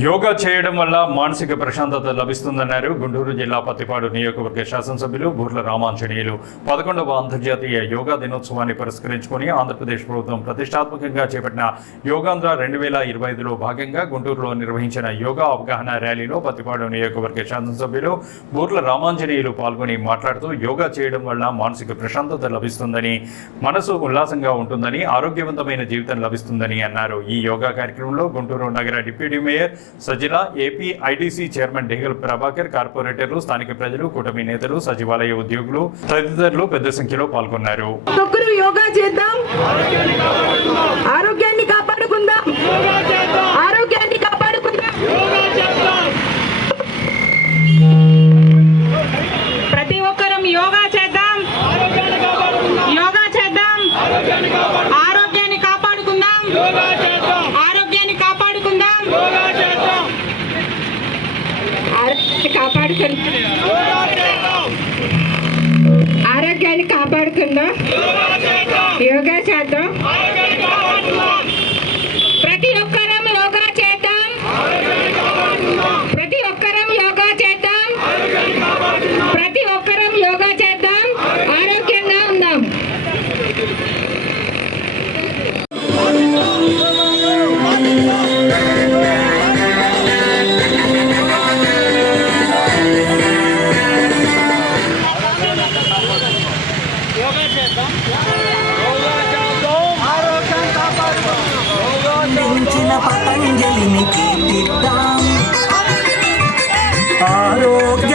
యోగా చేయడం వల్ల మానసిక ప్రశాంతత లభిస్తుందన్నారు గుంటూరు జిల్లా పత్తిపాడు నియోజకవర్గ శాసనసభ్యులు బూర్ల రామాంజనేయులు. 11వ అంతర్జాతీయ యోగా దినోత్సవాన్ని పురస్కరించుకుని ఆంధ్రప్రదేశ్ ప్రభుత్వం ప్రతిష్టాత్మకంగా చేపట్టిన యోగాంధ్ర 2025లో భాగంగా గుంటూరులో నిర్వహించిన యోగా అవగాహన ర్యాలీలో పత్తిపాడు నియోజకవర్గ శాసనసభ్యులు బూర్ల రామాంజనేయులు పాల్గొని మాట్లాడుతూ యోగా చేయడం వల్ల మానసిక ప్రశాంతత లభిస్తుందని, మనసు ఉల్లాసంగా ఉంటుందని, ఆరోగ్యవంతమైన జీవితం లభిస్తుందని అన్నారు. ఈ యోగా కార్యక్రమంలో గుంటూరు నగర deputy mayor Sajila, AP ITC chairman Degal Prabhakar, కార్పొరేటర్లు, స్థానిక ప్రజలు, కూటమి నేతలు, సచివాలయ ఉద్యోగులు తదితరులు పెద్ద సంఖ్యలో పాల్గొన్నారు. యోగా చేద్దాం, ఆరోగ్యాన్ని కాపాడుకుందాం, ఆరోగ్యాన్ని కాపాడుకుందాం. ప్రతి ఒక్కరం యోగా చేద్దాం, యోగా చేద్దాం, ఆరోగ్యాన్ని కాపాడుకుందాం, ఆరోగ్యాన్ని కాపాడుకుందాం, ఆరోగ్యాన్ని కాపాడుకుందాం, యోగా చేద్దాం. ప్రతి ఒక్కరం యోగా చేద్దాం, ప్రతి ఒక్కరం యోగా చేద్దాం, ప్రతి ఒక్కరం యోగా చేద్దాం, ఆరోగ్యంగా ఉందాం. పతంజలిని కీర్తిద్దాం, ఆరోగ్య